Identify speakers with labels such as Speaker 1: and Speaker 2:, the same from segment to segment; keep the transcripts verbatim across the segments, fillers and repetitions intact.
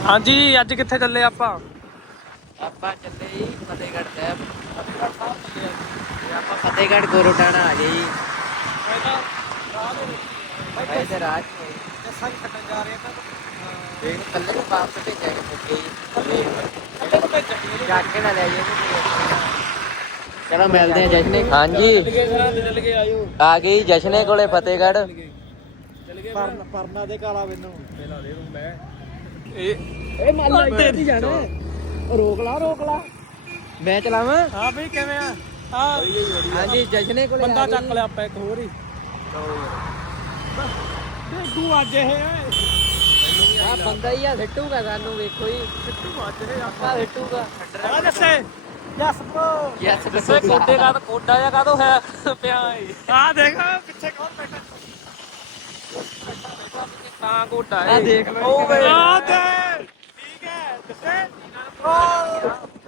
Speaker 1: ਹਾਂਜੀ ਅੱਜ ਕਿੱਥੇ ਚੱਲੇ ਆਪਾਂ?
Speaker 2: ਆਪਾਂ ਚੱਲੇ ਜੀ ਫਤਿਹਗੜ੍ਹ ਸਾਹਿਬ। ਆਪਾਂ ਫਤਿਹਗੜ੍ਹ ਗੋਰੋਟਾਣਾ ਆ ਗਏ ਜੀ। ਭਾਈ ਤੇ ਰਾਜ
Speaker 1: ਜੱਸਾਂ ਹੀ ਛੱਡਣ ਜਾ ਰਹੇ ਤਾਂ
Speaker 2: ਦੇਖ ਕੱਲੇ ਨੂੰ ਵਾਪਸ ਭੇਜਿਆ ਕਿ ਮੁੱਕੇ ਜੀ ਜਾ ਕੇ ਨਾ ਲੈ ਜਾਈਏ। ਚਲੋ ਮਿਲਦੇ ਆ ਜਸ਼ਨੇ। ਹਾਂਜੀ
Speaker 1: ਚੱਲ ਗਏ ਆਇਓ
Speaker 2: ਆ ਗਈ ਜਸ਼ਨੇ ਕੋਲੇ ਫਤਿਹਗੜ੍ਹ।
Speaker 1: ਪਰਨਾ ਦੇ ਕਾਲਾ ਮੈਨੂੰ ਪਹਿਲਾਂ ਦੇ ਦੂੰ ਮੈਂ ਇਹ ਇਹ ਮੰਨ ਲੈ ਤੇਰੀ ਜਾਣਾ ਰੋਕ ਲਾ ਰੋਕ ਲਾ
Speaker 2: ਮੈਂ ਚਲਾਵਾਂ।
Speaker 1: ਹਾਂ ਬਈ ਕਿਵੇਂ ਆ? ਹਾਂ
Speaker 2: ਹਾਂਜੀ ਜਸ਼ਨੇ ਕੋਲੇ
Speaker 1: ਬੰਦਾ ਚੱਕ ਲਿਆ ਆਪਾਂ ਇੱਕ ਹੋਰ ਹੀ ਤੂੰ ਅੱਜ ਇਹ
Speaker 2: ਆ ਬੰਦਾ ਹੀ ਆ ਸਿੱਟੂਗਾ ਸਾਨੂੰ ਵੇਖੋ ਜੀ।
Speaker 1: ਸਿੱਟੂ ਅੱਜ ਇਹ
Speaker 2: ਆਪਾਂ ਸਿੱਟੂਗਾ
Speaker 1: ਆ ਦੱਸੇ ਯਸ ਬ్రో
Speaker 2: ਯਸ
Speaker 1: ਦੱਸੇ ਕੋਡੇ ਦਾ ਕੋਡਾ ਜਾਂ ਕਾਹਦੋਂ ਹੈ ਪਿਆ ਆ ਦੇਖ ਪਿੱਛੇ ਕੌਣ ਬੈਠਾ ਤਾਂ ਕੋਡਾ
Speaker 2: ਆ ਦੇਖ ਲਓ
Speaker 1: ਉਹ ਵੇ ਆ ਤੇ ਠੀਕ ਹੈ ਦੱਸੇ ਉਹ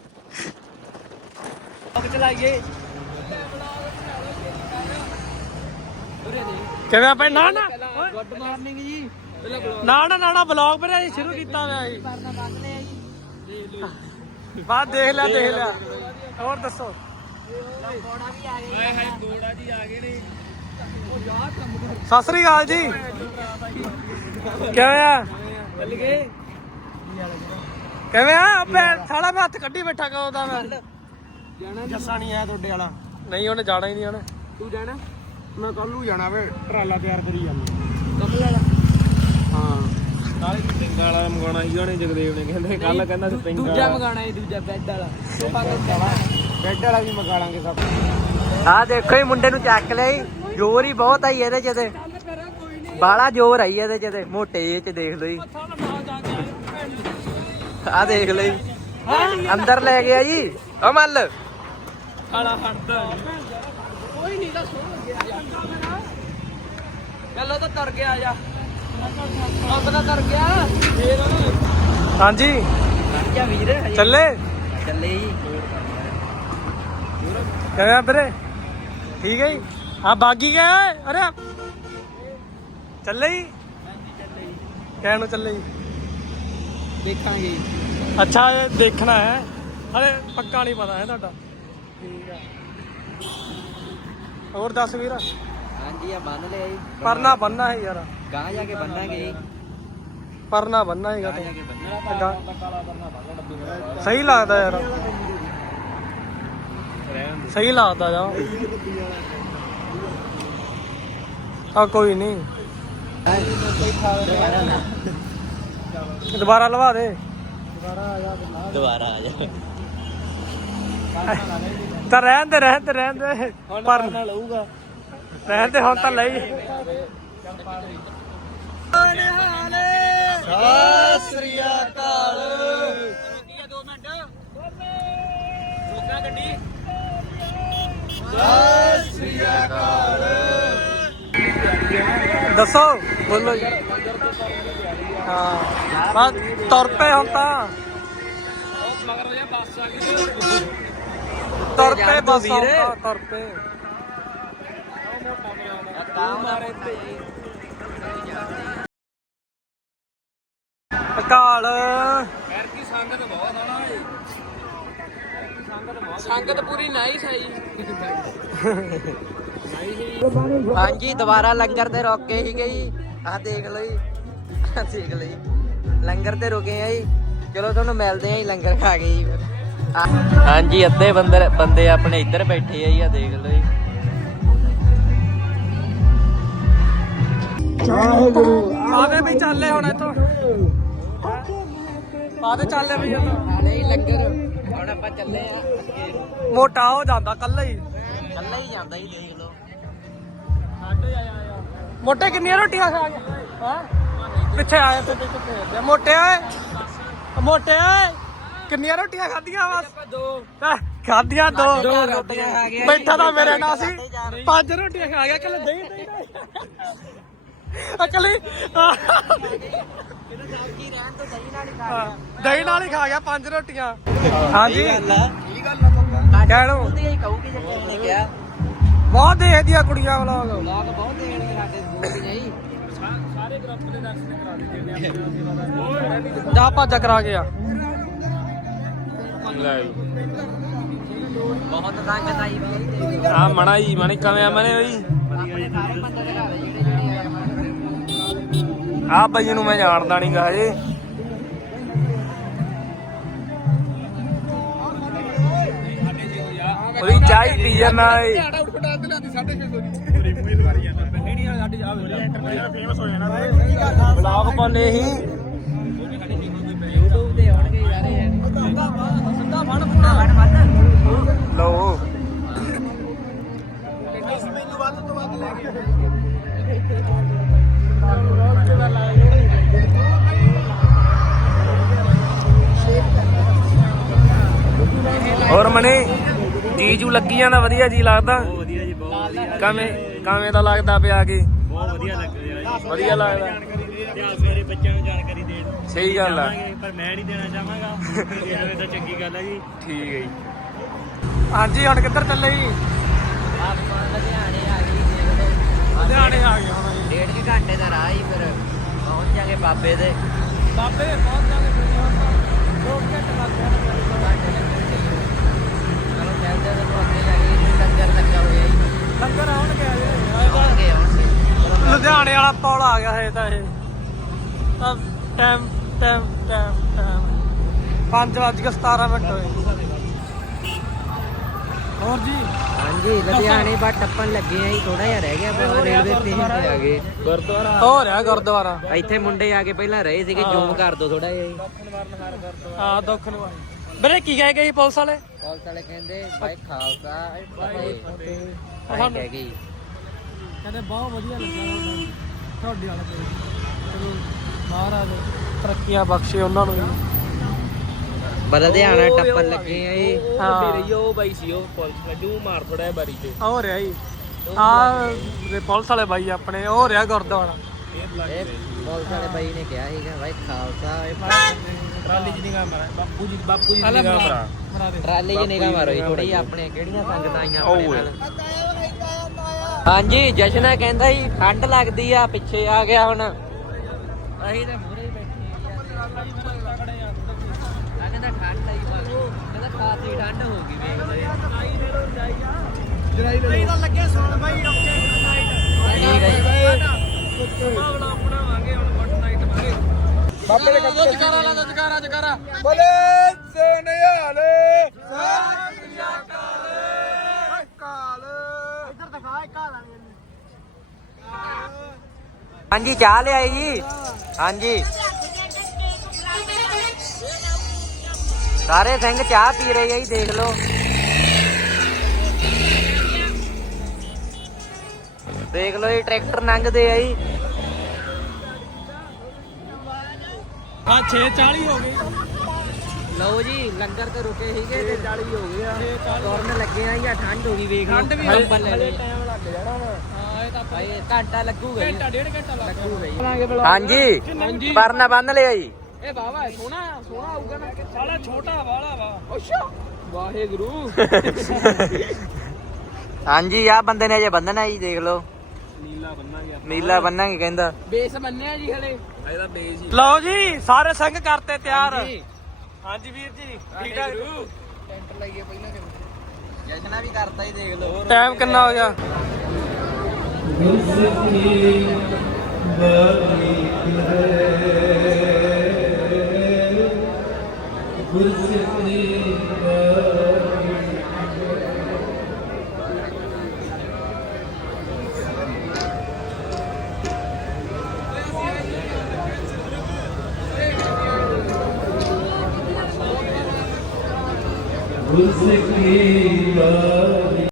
Speaker 1: ਅੱਗ ਚਲਾਈਏ ਕਿਵੇਂ ਆਪਾਂ ਨਾ ਨਾ
Speaker 2: ਗੁੱਡ ਮਾਰਨਿੰਗ ਜੀ।
Speaker 1: ਨਾ ਨਾ ਨਾ ਬਲੌਗ ਪਰ ਅਸੀਂ ਸ਼ੁਰੂ ਕੀਤਾ ਹੋਇਆ ਜੀ ਬਾਅਦ ਦੇਖ ਲਿਆ ਦੇਖ ਲਿਆ ਹੋਰ ਦੱਸੋ। ਸਤਿ ਸ੍ਰੀ ਅਕਾਲ ਜੀ ਕਿਵੇਂ ਆ?
Speaker 2: ਚੱਲ ਗਏ
Speaker 1: ਕਿਵੇਂ ਆ ਮੈਂ ਸਾਲਾ ਮੈਂ ਹੱਥ ਕੱਢੀ ਬੈਠਾ ਕਦੋਂ ਦਾ ਮੈਂ
Speaker 2: ਜਾਣਾ
Speaker 1: ਜੱਸਾ ਨਹੀਂ ਆਇਆ ਤੁਹਾਡੇ ਵਾਲਾ ਨਹੀਂ ਉਹਨੇ ਜਾਣਾ ਹੀ ਨਹੀਂ ਉਹਨੇ
Speaker 2: ਤੂੰ ਜਾਣਾ
Speaker 1: ਮੈਂ ਕੱਲ ਨੂੰ ਜਾਣਾ ਵੇ ਟਰਾਲਾ ਤਿਆਰ ਕਰੀ ਜਾਂਦਾ
Speaker 2: ਕੰਮ ਜਾਣਾ।
Speaker 1: ਹਾਂ ਨਾਲੇ ਪਿੰਗਾ ਵਾਲਾ ਮੰਗਾਉਣਾ ਸੀ ਉਹਨੇ ਜਗਦੇਵ ਨੇ ਕਹਿੰਦੇ ਕੱਲ ਕਹਿੰਦਾ ਸੀ ਪਿੰਗਾ
Speaker 2: ਦੂਜਾ ਮੰਗਾਣਾ ਹੈ ਦੂਜਾ ਬੈੱਡ ਵਾਲਾ
Speaker 1: ਬੈੱਡ ਵਾਲਾ ਵੀ ਮੰਗਾ ਲਾਂਗੇ ਸਭ।
Speaker 2: ਆ ਦੇਖੋ ਜੀ ਮੁੰਡੇ ਨੂੰ ਚੱਕ ਲਿਆ ਜੀ। ਜ਼ੋਰ ਹੀ ਬਹੁਤ ਆਈ ਇਹਦੇ ਚ ਤੇ ਬਾਲਾ ਜ਼ੋਰ ਆਈ ਇਹਦੇ ਚ ਤੇ ਮੋਟੇ ਜਿਹੇ ਚ ਦੇਖ ਲਓ ਜੀ। ਆ ਦੇਖ ਲਓ ਜੀ ਅੰਦਰ ਲੈ ਗਿਆ ਜੀ ਉਹ ਮੱਲ
Speaker 1: ਖਾਲਾ ਹੱਟਦਾ
Speaker 2: ਕੋਈ ਨਹੀਂ ਤਾਂ ਸੋ ਗਿਆ ਚੱਲੋ ਤਾਂ ਤਰ ਗਿਆ ਜਾ ਅੱਬ ਤਾਂ ਤਰ ਗਿਆ
Speaker 1: ਹਾਂਜੀ
Speaker 2: ਜਾ ਵੀਰ
Speaker 1: ਚੱਲੇ
Speaker 2: ਚੱਲੇ ਜੀ।
Speaker 1: ਕਿਵੇਂ ਆ ਵੀਰੇ ਠੀਕ ਹੈ ਜੀ ਹਾਂ ਬਾਗੀ ਗਏ ਅਰੇ ਚੱਲੇ ਜੀ ਕਹਿਣ ਨੂੰ ਚੱਲੇ ਜੀ
Speaker 2: ਦੇਖਾਂਗੇ।
Speaker 1: ਅੱਛਾ ਇਹ ਦੇਖਣਾ ਹੈ ਹਲੇ ਪੱਕਾ ਨਹੀਂ ਪਤਾ ਹੈ ਤੁਹਾਡਾ ਠੀਕ ਆ ਹੋਰ ਦੱਸ ਵੀਰ
Speaker 2: ਹਾਂਜੀ ਆ ਬੰਨ ਲਿਆ ਜੀ।
Speaker 1: ਪਰਨਾ ਬੰਨਣਾ ਹੈ ਯਾਰ
Speaker 2: ਗਾਂ ਜਾ ਕੇ ਬੰਨਾਂਗੇ ਜੀ।
Speaker 1: ਪਰਨਾ ਬੰਨਣਾ ਹੈਗਾ
Speaker 2: ਗਾਂ ਜਾ ਕੇ ਬੰਨਣਾ
Speaker 1: ਤੂੰ ਸਹੀ ਲੱਗਦਾ ਯਾਰ ਸਹੀ ਲੱਗਦਾ ਜਾ ਆ ਕੋਈ ਨਹੀਂ ਦੁਬਾਰਾ ਲਵਾ ਦੇ
Speaker 2: ਦੁਬਾਰਾ ਆ ਜਾ
Speaker 1: ਤਾਂ ਰਹਿਣ ਦੇ ਰਹਿਣ ਦੇ ਰਹਿਣ ਦੇ ਪਰ ਲਊਗਾ ਰਹਿਣ ਦੇ ਹੁਣ ਤਾਂ ਲਈ ਸਤਿ ਸ੍ਰੀ ਅਕਾਲ ਦੋ ਮਿੰਟ ਰੋਕਾ ਗੱਡੀ ਸਤਿ ਸ੍ਰੀ ਅਕਾਲ ਦੱਸੋ ਬੋਲੋ ਜੀ ਹਾਂ ਬਸ ਤੁਰ ਪਏ ਹੁਣ ਤਾਂ ਮਗਰ ਵਜੇ ਬੱਸ ਆ ਗਈ ਤੁਰ ਪਏ ਬੱਸ ਆਉਂਦਾ ਤੁਰ ਪਏ
Speaker 2: ਮਾਰੇ ਤੇ
Speaker 1: ਅਕਾਲ
Speaker 2: ਯਾਰ ਕੀ ਸੰਗਤ ਬਹੁਤ ਆਣਾ ਏ ਸੰਗਤ ਬਹੁਤ ਸੰਗਤ ਪੂਰੀ ਨਾਈਸ ਹੈ ਜੀ। ਹਾਂਜੀ ਦੁਬਾਰਾ ਲੰਗਰ ਤੇ ਰੁਕ ਗਏ ਸੀਗੇ ਜੀ। ਆਹ ਦੇਖ ਲਓ ਜੀ ਆਹ ਦੇਖ ਲਓ ਜੀ ਲੰਗਰ ਤੇ ਰੁਕੇ ਆ ਜੀ। ਚਲੋ ਤੁਹਾਨੂੰ ਮਿਲਦੇ ਆ ਜੀ ਲੰਗਰ ਖਾ ਕੇ ਜੀ। ਹਾਂਜੀ ਅੱਧੇ ਬੰਦੇ ਬੰਦੇ ਆਪਣੇ ਇੱਧਰ ਬੈਠੇ ਆ ਜੀ। ਆ ਦੇਖ ਲਓ ਜੀ
Speaker 1: ਆਦੇ ਵੀ ਚੱਲੇ ਹੁਣ ਇੱਥੋਂ ਆਦੇ ਚੱਲੇ ਵੀ
Speaker 2: ਨਾਲੇ ਹੀ ਲੰਗਰ ਹੁਣ ਆਪਾਂ ਚੱਲੇ ਆ।
Speaker 1: ਮੋਟਾ ਹੋ ਜਾਂਦਾ ਕੱਲਾ ਹੀ
Speaker 2: ਕੱਲਾ ਹੀ ਜਾਂਦਾ ਜੀ ਦੇਖ ਲਓ।
Speaker 1: ਮੋਟੇ ਕਿੰਨੀਆਂ ਰੋਟੀਆਂ ਖਾ ਗਏ ਹਾਂ ਪਿੱਛੇ ਆਏ ਤੇ ਪਿੱਛੇ ਮੋਟੇ ਓਏ ਮੋਟੇ ਓਏ ਕਿੰਨੀਆਂ ਰੋਟੀਆਂ ਖਾਧੀਆਂ ਬਸ
Speaker 2: ਦੋ
Speaker 1: ਖਾਧੀਆਂ ਦੋ
Speaker 2: ਦੋ ਰੋਟੀਆਂ ਖਾ ਗਿਆ।
Speaker 1: ਬੈਠਾ ਤਾਂ ਮੇਰੇ ਨਾਲ ਸੀ ਪੰਜ ਰੋਟੀਆਂ ਖਾ ਗਿਆ ਕੱਲ ਦਹੀਂ ਦਹੀਂ ਅਕਲੀ ਦਹੀਂ ਨਾਲ ਹੀ ਖਾ ਗਿਆ ਪੰਜ ਰੋਟੀਆਂ ਹਾਂਜੀ ਕਹਿ ਲਓ
Speaker 2: ਕਹੂਗੀ ਜੇ ਕਿਸੇ ਨੇ ਕਿਹਾ
Speaker 1: ਬਹੁਤ ਦੇਖਦੀਆਂ ਕੁੜੀਆਂ ਵਲੋਗ
Speaker 2: ਲੋਕ ਬਹੁਤ ਦੇਖਣਗੇ ਸਾਡੇ ਜੀ।
Speaker 1: ਸਾਰੇ ਗਰੁੱਪ ਦੇ ਦਰਸ਼ਨ ਕਰਾ ਦੇ ਆ ਭਾਜਾ ਕਰਾ ਕੇ ਆ
Speaker 3: ਲੈ
Speaker 2: ਬਹੁਤ ਸੰਗਤ ਆਈ ਵੀ ਹੈ
Speaker 3: ਆ ਮਣਾ ਜੀ ਮਣੇ ਕਵੇਂ ਮਨੇ ਹੋਈ
Speaker 2: ਸਾਰੇ ਬੰਦੇ ਦੇ ਘਰ ਜਿਹੜੇ ਜਿਹੜੇ
Speaker 3: ਆ ਬਈ ਨੂੰ ਮੈਂ ਜਾਣਦਾ ਨਹੀਂ ਗਾ ਹਜੇ ਉਹਦੀ ਚਾਹ ਹੀ ਪੀ ਜਾਂਦਾ ਏ ਬਲੌਗ ਪਾਉਂਦੇ ਸੀ
Speaker 2: YouTube ਤੇ ਆਉਣਗੇ ਯਾਰ ਇਹ ਸਿੱਧਾ ਫੜ ਪੂਰਾ ਫੜ ਫੜ
Speaker 3: ਲਓ ਹੋਰ ਮਨੇ ਜੀ ਜੂ ਲੱਗੀ ਜਾਂਦਾ ਵਧੀਆ ਜੀ ਲੱਗਦਾ ਬਹੁਤ ਵਧੀਆ ਜੀ ਬਹੁਤ ਵਧੀਆ ਕਾਵੇਂ ਕਾਵੇਂ ਦਾ ਲੱਗਦਾ ਪਿਆ ਕੇ ਬਹੁਤ ਵਧੀਆ ਲੱਗ ਰਿਹਾ ਜੀ ਵਧੀਆ ਲੱਗਦਾ ਇਤਿਹਾਸ ਬਾਰੇ ਬੱਚਿਆਂ ਨੂੰ ਜਾਣਕਾਰੀ ਦੇਣ ਸਹੀ ਗੱਲ ਆ ਪਰ ਮੈਂ ਨਹੀਂ ਦੇਣਾ ਚਾਹਾਂਗਾ ਇਹ ਤਾਂ ਚੰਗੀ ਗੱਲ ਹੈ ਜੀ ਠੀਕ ਹੈ ਜੀ
Speaker 1: ਹਾਂਜੀ ਹੁਣ ਕਿੱਧਰ ਚੱਲੇ ਜੀ
Speaker 2: ਆਪਾਂ ਲੁਧਿਆਣੇ ਆ ਗਏ ਦੇਖਦੇ
Speaker 1: ਲੁਧਿਆਣੇ ਆ ਗਏ ਹੁਣ ਜੀ
Speaker 2: ਡੇਢ ਕੁ ਘੰਟੇ ਦਾ ਰਾਹ ਹੀ ਫਿਰ ਪਹੁੰਚ ਜਾਗੇ ਬਾਬੇ ਦੇ
Speaker 1: ਬਾਬੇ ਬਹੁਤ ਜਾਣੇ ਫਿਰਦੇ ਹੁਣ ਤਾਂ ਦੋ ਘੰਟੇ ਲੱਗ ਜਾਣਗੇ
Speaker 2: ਚਲੋ ਚੱਲਦੇ ਹਾਂ ਤੁਹਾਨੂੰ ਅੱਗੇ ਜਾ ਕੇ ਲੰਗਰ ਲੱਗਾ ਹੋਇਆ ਜੀ
Speaker 1: ਲੰਗਰ ਆਉਣਗੇ
Speaker 2: ਆਉਣਗੇ ਆਉਣਗੇ
Speaker 1: ਲੁਧਿਆਣੇ ਵਾਲਾ ਪੁਲ ਆ ਗਿਆ ਹੈ ਤਾਂ ਇਹ ਤਾਂ ਟਾਈਮ ਟਾਈਮ ਟਾਈਮ ਟਾਈਮ ਪੰਜ ਵੱਜ ਕੇ ਸਤਾਰਾਂ ਮਿੰਟ ਹੋਏ ਹੋਰ ਜੀ
Speaker 2: ਹਾਂਜੀ ਲੁਧਿਆਣੇ ਬਾ ਟੱਪਣ ਲੱਗੇ ਆ ਜੀ ਥੋੜਾ ਜਿਹਾ ਰਹਿ ਗਿਆ ਆਪਾਂ ਰੇਲਵੇ ਸਟੇਸ਼ਨ ਤੇ ਆ ਗਏ
Speaker 3: ਗੁਰਦੁਆਰਾ
Speaker 1: ਹੋ ਰਿਹਾ ਗੁਰਦੁਆਰਾ
Speaker 2: ਇੱਥੇ ਮੁੰਡੇ ਆ ਕੇ ਪਹਿਲਾਂ ਰਹੇ ਸੀਗੇ ਜ਼ੂਮ ਕਰ ਦੋ ਥੋੜਾ ਜਿਹਾ ਜੀ
Speaker 1: ਹਾਂ ਦੁੱਖ ਨੂੰ ਵੀਰੇ ਕੀ ਕਹਿ ਗਏ ਸੀ ਪੁਲਿਸ ਵਾਲੇ
Speaker 2: ਪੁਲਿਸ ਵਾਲੇ ਕਹਿੰਦੇ ਭਾਈ ਖਾਲਸਾ ਭਾਈ
Speaker 1: ਸਾਨੂੰ-
Speaker 2: ਕਹਿ ਗਏ ਜੀ।
Speaker 1: ਕਹਿੰਦੇ ਬਹੁਤ ਵਧੀਆ ਲੱਗਾ ਤੁਹਾਡੇ ਵਾਲਾ ਤੇ ਚਲੋ ਮਹਾਰਾਜ ਤਰੱਕੀਆਂ ਬਖਸ਼ੇ ਉਹਨਾਂ ਨੂੰ
Speaker 2: ਬਾ ਲੁਧਿਆਣਾ ਟੱਪਣ ਲੱਗੇ ਆ ਜੀ
Speaker 1: ਹਾਂ
Speaker 3: ਉਹ ਬਾਈ ਸੀ ਉਹ ਪੁਲਿਸ ਜੂ ਮਾਰ ਥੋੜਾ ਜਿਹਾ ਬਾਰੀ ਤੇ
Speaker 1: ਹੋ ਰਿਹਾ ਜੀ ਆ ਪੁਲਿਸ ਵਾਲੇ ਬਾਈ ਆਪਣੇ ਹੋ ਰਿਹਾ ਗੁਰਦੁਆਰਾ
Speaker 2: ਇਹ ਪੁਲਿਸ ਵਾਲੇ ਬਾਈ ਨੇ ਕਿਹਾ ਸੀਗਾ ਭਾਈ ਖਾਲਸਾ
Speaker 3: ਟਰਾਲੀ ਚ ਨਿਗਾਹ ਮਾਰਾ ਬਾਪੂ ਜੀ ਬਾਪੂ ਜੀ
Speaker 1: ਹਲੇ
Speaker 3: ਨਿਗਾਹ ਮਾਰਾ
Speaker 1: ਬਣਾ ਦੇ
Speaker 2: ਟਰਾਲੀ 'ਚ ਨਿਗਾਹ ਮਾਰੋ ਜੀ ਥੋੜੀ ਆਪਣੇ ਕਿਹੜੀਆਂ ਸੰਗਤਾਂ ਆਈਆਂ ਆਪਣੇ ਨਾਲ ਹਾਂਜੀ ਜਸ਼ਨ ਕਹਿੰਦਾ ਜੀ ਠੰਡ ਲੱਗਦੀ ਆ ਪਿੱਛੇ ਆ ਗਿਆ ਹੁਣ ਅਸੀਂ ਤਾਂ ਮੂਹਰੇ ਹੀ ਬੈਠੇ ਆ ਕਹਿੰਦਾ ਠੰਡ ਆਈ ਬਸ ਕਹਿੰਦਾ ਖਾਸੀ ਠੰਡ ਹੋ ਗਈ ਵੇਖ ਲਓ
Speaker 1: ਨਹੀਂ ਤਾਂ ਲੱਗੇ ਸੌਣ ਬਾਈ ਓਕੇ
Speaker 2: ਠੀਕ ਹੈ ਜੀ
Speaker 1: ਬਣਾਵਾਂਗੇ ਹੁਣ ਗੁੱਡ ਨਾਈਟ ਮਾਰੇ ਬਾਬੇ ਦੇ ਕੱਪੜੇ ਜਕਾਰਾ ਲਾ ਜਕਾਰਾ ਜਕਾਰਾ
Speaker 3: ਬੋਲੇ ਸੋਨਿਆਲੇ
Speaker 1: ਸਤਿ ਸ੍ਰੀ ਅਕਾਲ ਕਾਲ ਇੱਧਰ ਦਿਖਾ ਕਾਲ
Speaker 2: ਹਾਂਜੀ ਚਾਹ ਲਿਆਈ ਜੀ ਹਾਂਜੀ ਸਾਰੇ ਸਿੰਘ ਚਾਹ ਪੀ ਰਹੇ ਆ ਜੀ ਦੇਖ ਲਓ ਦੇਖ ਲਓ ਜੀ ਟਰੈਕਟਰ ਲੰਘਦੇ ਆ ਜੀ
Speaker 1: ਹਾਂ ਛੇ ਚਾਲੀ ਹੋ ਗਏ
Speaker 2: ਲਓ ਜੀ ਲੰਗਰ ਤੇ ਰੁਕੇ ਸੀਗੇ ਤੇ ਚਾਲੀ ਹੋ ਗਏ ਆ ਤੁਰਨ ਲੱਗੇ ਆ ਜਾਂ ਠੰਡ ਹੋ ਗਈ ਵੇਖ ਲਓ
Speaker 1: ਠੰਡ ਵੀ
Speaker 2: ਕੰਬਲ ਲੈ ਲਈ
Speaker 1: ਟਾਈਮ ਲੱਗ ਜਾਣਾ ਵਾ ਹਾਂ ਇਹ ਤਾਂ
Speaker 2: ਭਾਈ ਘੰਟਾ ਲੱਗੂਗਾ ਜੀ
Speaker 1: ਘੰਟਾ ਡੇਢ ਘੰਟਾ ਲੱਗ
Speaker 2: ਲੱਗੂਗਾ ਜੀ
Speaker 1: ਹਾਂਜੀ
Speaker 2: ਹਾਂਜੀ ਪਰਨਾ ਬੰਨ ਲਿਆ ਜੀ
Speaker 1: ਇਹ ਬਾਵਾ ਸੋਹਣਾ ਸੋਹਣਾ ਆਊਗਾ ਨਾ ਸਾਲਾ ਛੋਟਾ ਵਾਲਾ ਵਾ ਅੱਛਾ ਵਾਹਿਗੁਰੂ
Speaker 2: ਹਾਂਜੀ ਆ ਬੰਦੇ ਨੇ ਅਜੇ ਬੰਨਣਾ ਜੀ ਦੇਖ ਲਓ
Speaker 3: ਨੀਲਾ ਬੰਨਾਂਗੇ
Speaker 2: ਨੀਲਾ ਬੰਨਾਂਗੇ ਕਹਿੰਦਾ
Speaker 1: ਬੇਸ ਬੰਨਿਆ ਜੀ ਹਲੇ
Speaker 3: ਇਹਦਾ ਬੇਸ ਹੀ
Speaker 1: ਲਓ ਜੀ ਸਾਰੇ ਸਿੰਘ ਕਰਤੇ ਤਿਆਰ
Speaker 2: ਹਾਂਜੀ।
Speaker 1: ਹਾਂਜੀ ਵੀਰ ਜੀ ਠੀਕ ਠਾਕ
Speaker 2: ਟੈਂਟ ਲਾਈਏ ਪਹਿਲਾਂ ਜਸ਼ਨਾ ਵੀ ਕਰਤਾ ਹੀ ਦੇਖ ਲਓ
Speaker 1: ਟਾਈਮ ਕਿੰਨਾ ਹੋ ਗਿਆ
Speaker 4: ਗੁਰਸਿੱਖੀ ਵਾਰੀ